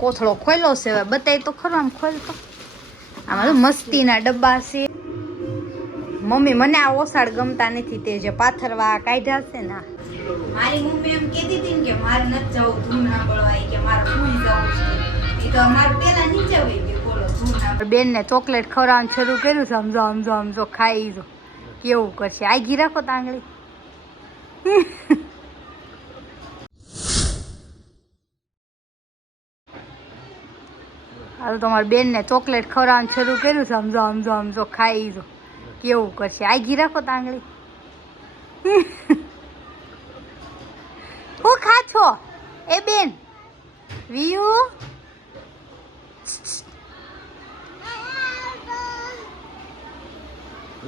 કોથળો ખોલ્યો છે, હવે બતાવી તો ખરો. આમ ખોલતો આમાં મસ્તીના ડબ્બા છે. મમ્મી મને આ ઓસાડ ગમતા નથી, તે જે પાથરવા કાઢ્યા છે ને. મારી મમ્મી એમ કહેતી હતી ને કે મારે નથી જવું ધૂન સાંભળવા, કે મારે ભૂઈ જવું છે. એ તો અમારે પેલા નીચે વહી ગયું. બોલો ધૂન બેન ને ચોકલેટ ખવડાવવાનું શરૂ કર્યું છે. સમજો સમજો સમજો ખાઈ જો કેવું કરશે. આગી રાખો તાંગળી. હાલ તમારી બેન ને ચોકલેટ ખવડાવવાનું શરૂ કર્યું છે. સમજો સમજો સમજો ખાઈ જો કેવું કરશે. આગી રાખો તાંગળી. હું ખા છો એ બેન? વિયુ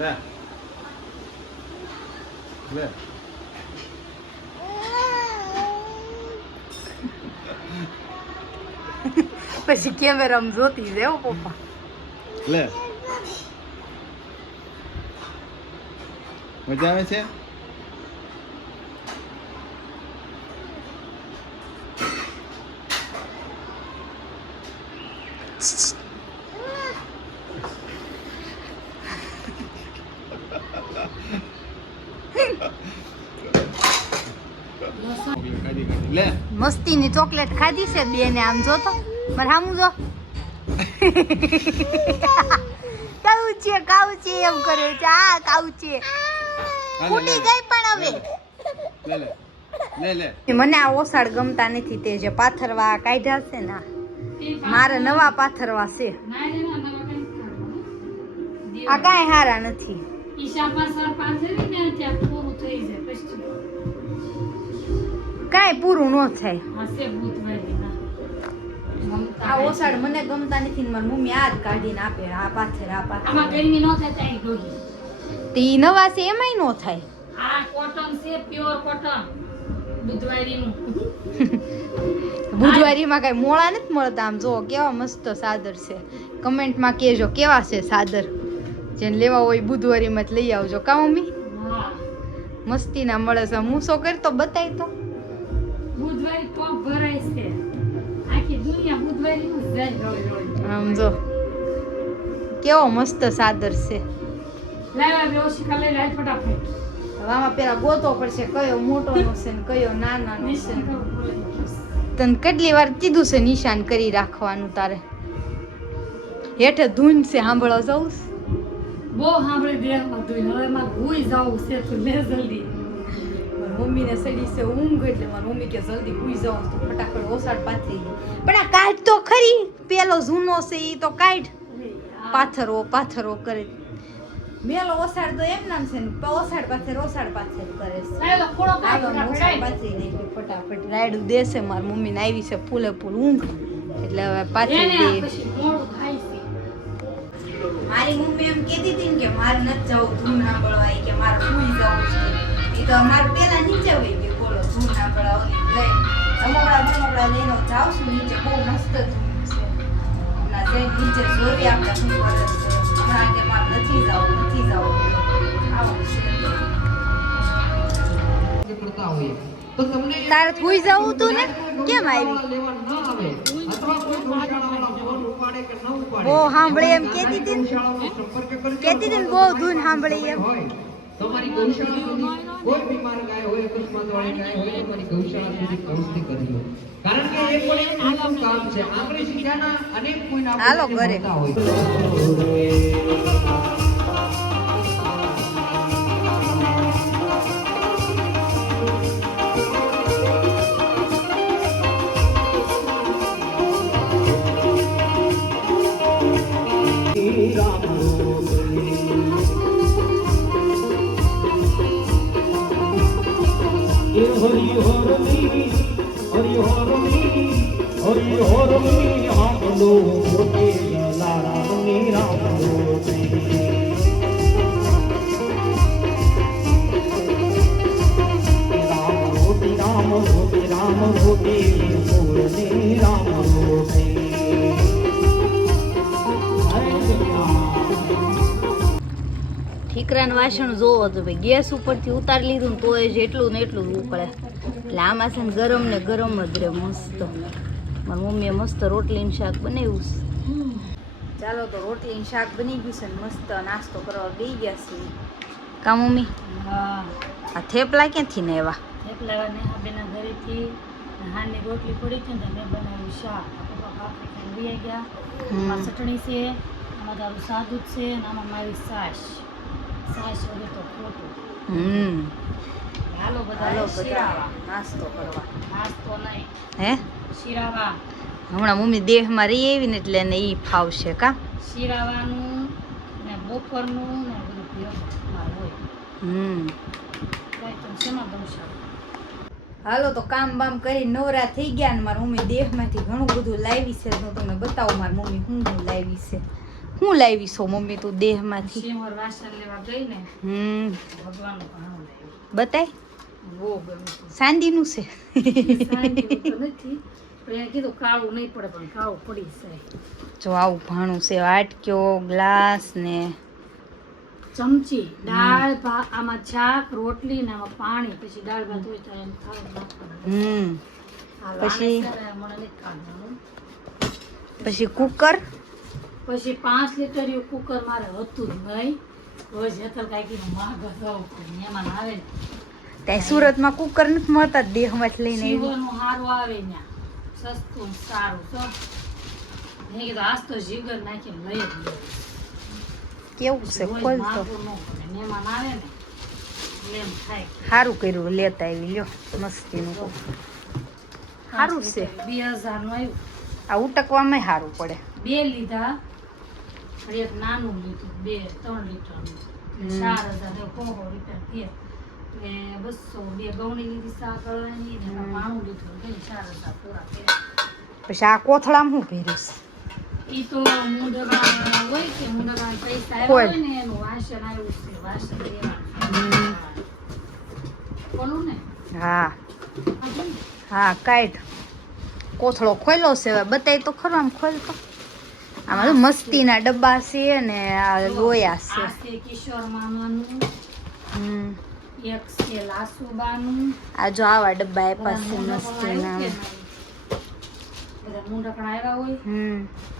લે લે પછી કેમેરામાં જોતી છે હો પપ્પા. લે મજા આવે છે. લે મસ્તીની ચોકલેટ ખાધી છે બેને. આમ જો તો મારે સામું જો. કાઉ છે એમ કરે છે. આ કાઉ છે ફૂટી ગઈ પણ હવે. લે લે લે લે મને આ ઓસાડ ગમતા નથી, તે જે પાથરવા કાઢ્યા છે ને. મારે નવા પાથરવા છે. આ કાંઈ હારા નથી. કાંઈ પૂરું ન થાય. આ ઓસાડ મને ગમતા નથી. મારી મમ્મી આ જ કાઢીને આપે. આ પાથર આ પાથર તી નવા છે એમાંય નો થાય. આ કોટન છે, પ્યોર કોટન બુધવારીનું. બુધવારીમાં કઈ મોળા નથી મળતા. આમ જો કેવા મસ્ત સાદર છે. કમેન્ટમાં કહેજો કેવા છે સાદર. જેને લેવા હોય બુધવારીમાં જ લઈ આવજો. કા મમ્મી? મસ્તીના મળે છે. મૂસો કરતો બતાય તો. બુધવારી ટોપ ભરાય છે. આખી દુનિયા બુધવારીનું જ જાય રોજ. આમ જો કેવો મસ્ત સાદર છે. લાવા બે ઓશિકા લઈ લે ફટાફટ. હવે આમાં પેલા ગોતો પડશે કયો મોટો નો છે ને કયો નાના નો છે. તને કેટલી વાર કીધું છે નિશાન કરી રાખવાનું તારે. હેઠે ધૂન છે સાંભળવા જવું છે. બહુ સાંભળી દે બધું. હવે માં ભૂઈ જાવું છે તો લે જલ્દી. મમ્મી ને સડી છે ઊંઘ, એટલે મારી મમ્મી કે જલ્દી ભૂઈ જાઉં તો ફટાફટ ઓસાડ પાથરી ગઈ. પણ આ કાઢ તો ખરી. પેલો જૂનો છે એ તો કાઢ. પાથરો પાથરો કરે. મેલો ઓસાડ તો એમ નામ છે ને ઓસાડ પાથર કરે છે. લાવો ખોળો ઓસાડ પાથરી નાખી ફટાફટ. રાયડું દેશે મારી મમ્મી ને આવી છે ફૂલે ફૂલ ઊંઘ, એટલે હવે પાથરી દે. પછી મોડું ખાઈ છે. મારી મમ્મી એમ કહેતી હતી ને કે મારે નથી જવું ધૂન સાંભળવા, કે મારે ભૂઈ જવું છે. એ તો અમારે પેલા નીચે વહી ગયું. બોલો ધૂન સાંભળવા રમકડા લઈને જાઉં છું નીચે. બહુ મસ્ત ધૂન છે. હમણાં જઈ નીચે જોઈ આપણે શું કરે છે. હમણાં કે મારે નથી જવું. આવો તારે ભૂઈ જવું તું ને કેમ આવી? બહુ સાંભળે એમ કહેતી હતી ને બહુ ધૂન સાંભળી એમ. તમારી ગૌશાળા સુધી કોઈ બીમાર ગાય હોય, અકસ્માત વાળી ગાય હોય, તમારી ગૌશાળા સુધી પહોંચતી કરજો. કારણ કે એ પણ એક મોટું કામ છે. આપણે શીખ્યાના અનેક કોઈના હાલો ઘરે. ઠીકરાનું વાસણ જોવો તો ભાઈ ગેસ ઉપરથી ઉતારી લીધું ને તોય જ એટલું ને એટલું ઉકળે. એટલે આમાં છે ને ગરમ જ રહે મસ્ત મારી મમ્મીએ મસ્ત રોટલી ને શાક બનાવ્યું છે. ચાલો તો રોટલી ને શાક બની ગયું છે ને મસ્ત નાસ્તો કરવા બેસી ગયા છે. કા મમ્મી? હા આ થેપલા ક્યાંથી ને એવા? થેપલા નેહાબેનના ઘરેથી હાની રોટલી પડી હતી ને મેં બનાવ્યું શાક. પપ્પા ભાખરી ખાઈને વહી ગયા. આમાં ચટણી છે, આમાં તારું સાદું જ છે અને આમાં મારી છાશ વગર તો ખોટું. હાલો બધા શિરાવા નાસ્તો કરવા. નાસ્તો નહીં, હે શિરાવા. હમણાં મમ્મી દેહમાં રહી આવી ને એટલે એને ઈ ફાવશે કા? શિરાવાનું ને બપોરનું ને બધું ભેગું હોય. કાંઈ તો શેમાં દઉં શાક? હાલો તો કામ બામ કરી નવરા થઈ ગયા ને મારી મમ્મી દેહમાંથી ઘણું બધું લાવી છે. તો તમને બતાવું મારી મમ્મી શું લાવી છે. શું લાવી છો મમ્મી તું દેહમાંથી? શિમર વાસણ લેવા ગઈ ને ભગવાનનું ભાણું લાવ્યું. બતાય. બહુ ગમ્યું. ચાંદીનું છે? સાંજેવું તો નથી પણ એને કીધું કાળું નહીં પડે પણ કાળું પડી જાય. જો આવું ભાણું છે. વાટક્યો, ગ્લાસ ને ચમચી, દાળ ભાત, આમાં શાક, રોટલી ને આમાં પાણી, પછી દાળ ભાત હોય તો એમ ખાવા નાખવાનું. પછી મને નથી કાઢવાનું. પછી કુકર, પછી 5 લીટર એવું કુકર મારે હતું જ નહીં. રોજ હેતર કાંઈક માગા જવું પડે. મહેમાન આવે ને ત્યાં સુરતમાં કુકર નથી મળતા દેહમાંથી લઈને આવી. જીવનનું સારું આવે ત્યાં સસ્તું ને સારું તો મેં કીધું આજ તો જીગર નાખીને લઈ જ લે. કેવું છે રોજ ખોલ તો. માગું ન પડે. મહેમાન આવે ને એટલે એમ થાય કે સારું કર્યું લેતા આવી લ્યો મસ્તીનું. સારું છે. 2000 નું આવ્યું. આ ઉટકવામાં સારું પડે. 2 લીધા અને એક નાનું લીધું 2-3 લીટરનું. એટલે 4000 કોહો રૂપિયા થયા. એટલે 200 2 ગૌણી લીધી શાક કરવાની ને એમાં પાણું લીધું એટલે 4000 પૂરા કર્યા. પછી આ કોથળામાં શું ભર્યું છે? ઈ તો મુંડગા હોય કે મુંડગા પૈસા આવ્યા હોય ને એનું વાસણ આવ્યું છે. વાસણ લેવાનું બોલું ને. હા હા કાઢ. કોથળો ખોલ્યો છે. હવે બતાય તો ખરો. આમ ખોલતો. આમાં તો મસ્તીના ડબ્બા છે ને આ લોયા આ છે. છે કિશોર મામાનું, એક છે લાસુબાનું. આ જો આવા ડબ્બા આપ્યા છે બધા મસ્તીના. બધા મુંડકણા આવ્યા હોય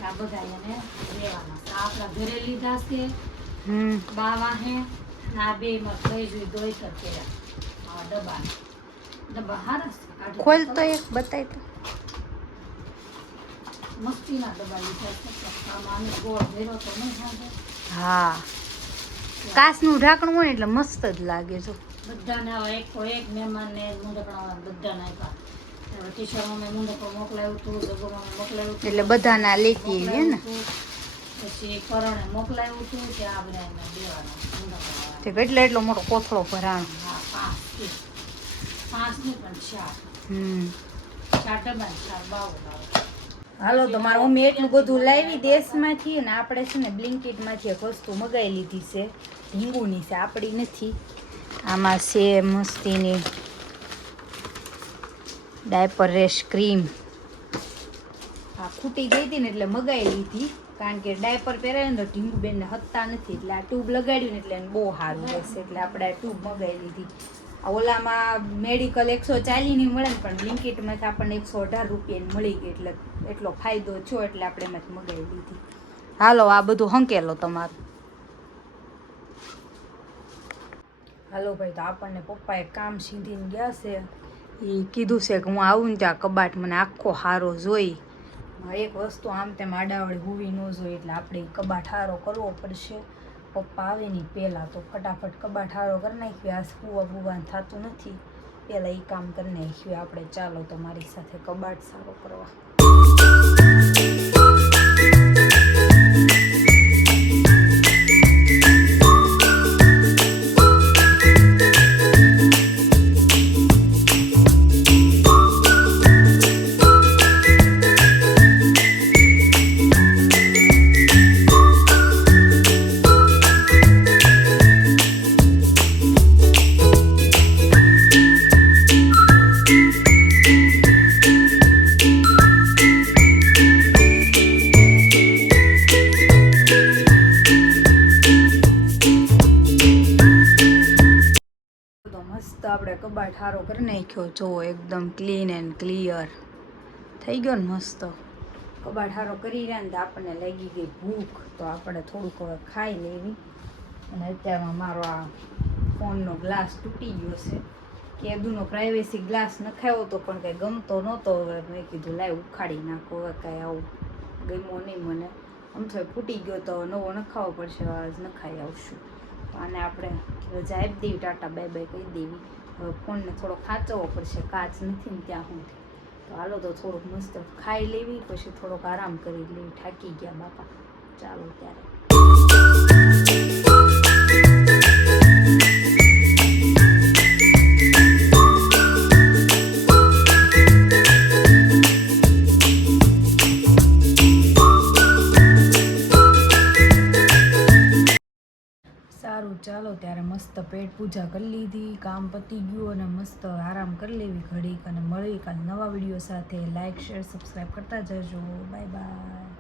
આ બધા એને લેવાના. આ આપણા ઘરે લીધા છે બાવા હે આ 2 માં થઈ જોઈ દોઈ તો કર્યા. આ ડબ્બા હારા છે. ખોલ તો એક બતાય તો. મસ્તીના ડબ્બા લીધા છે. આમાં અમે ગોળ ભેરો તો નહીં ખાધો. હા કાચનું ઢાંકણું હોય ને એટલે મસ્ત જ લાગે. જો બધાને હવે એક મહેમાનને મુંડકણાવાળા બધાને આપ્યા. હવે કિશોરમાં મેં મુંડકણ મોકલાવ્યું હતું, જગોમાં મોકલાવ્યું હતું. એટલે બધાના લેતી આવી ને. પછી કરણે મોકલાવ્યું હતું કે આ બધા એને દેવાના મુંડકણાવાળા. તે એટલે એટલો મોટો કોથળો ભરાણો. હા 5 નહીં પણ 4 ડબ્બા ને 4 બાવો લાવે. હાલો તો મારા મમ્મી એટલું બધું લાવી દેશમાંથી અને આપણે છે ને બ્લિંકિટમાંથી એક વસ્તુ મગાવી લીધી છે. ઢીંગુની છે, આપણી નથી. આમાં છે મસ્તીની ડાયપર રેશ ક્રીમ. આ ખૂટી ગઈ હતી ને એટલે મગાવી લીધી. કારણ કે ડાયપર પહેરાય ને તો ઢીંગુ બેનને હત્તા નથી એટલે આ ટ્યુબ લગાડ્યું ને એટલે એને બહુ સારું રહેશે એટલે આપણે આ ટ્યુબ મગાવી લીધી. આ ઓલામાં મેડિકલ 140ની મળે ને પણ બ્લિંકિટમાંથી આપણને 118 રૂપિયાની મળી ગઈ એટલે એટલો ફાયદો થયો એટલે આપણે એમાંથી મગાવી લીધી. હાલો આ બધું હંકેલો તમારું. હાલો ભાઈ તો આપણને પપ્પાએ કામ સીધીને ગયા છે. એ કીધું છે કે હું આવું ને ત્યાં કબાટ મને આખો હારો જોઈ. એક વસ્તુ આમ તેમ આડાવડી હોવી ન જોઈએ એટલે આપણે કબાટ હારો કરવો પડશે. પપ્પા આવે ને પહેલાં તો ફટાફટ કબાટ હારો કરી નાખ્યું. આ હુવા બુવાન થતું નથી. પહેલાં એ કામ કરી નાખ્યું આપણે. ચાલો તો મારી સાથે કબાટ સારો કરવા. આપણે કબાટ હારો કરી નાખ્યો. જો એકદમ ક્લીન એન્ડ ક્લિયર. થઈ ગયો ને મસ્ત કબાટ હારો કરી રહ્યા ને તો આપણને લાગી ગઈ ભૂખ તો આપણે થોડુંક હવે ખાઈ લેવી અને અત્યારમાં મારો આ ફોનનો ગ્લાસ તૂટી ગયો છે કેદુનો પ્રાઇવેસી ગ્લાસ નખાયો હતો પણ કંઈ ગમતો નહોતો હવે મેં કીધું લાવ ઉખાડી નાખો હવે કાંઈ આવું ગમ્યો નહીં મને આમ તો ફૂટી ગયો તો નવો નખાવો પડશે આજ નખાઈ આવશું તો આને આપણે રજા આપી દેવી ટાટા બાય બાય કહી દેવી હવે ફોનને થોડો ખાંચવો પડશે કાચ નથી ને ત્યાં સુધી તો હાલો તો થોડુંક મસ્ત ખાઈ લેવી પછી થોડોક આરામ કરી લેવી થાકી ગયા બાપા ચાલો ત્યારે સારું ચાલો ત્યારે મસ્ત પેટ પૂજા કરી લીધી કામ પતી ગયું અને મસ્ત આરામ કરી લેવી ઘડીક અને મળી કાલ નવા વિડીયો સાથે લાઈક શેર સબસ્ક્રાઈબ કરતા જજો બાય બાય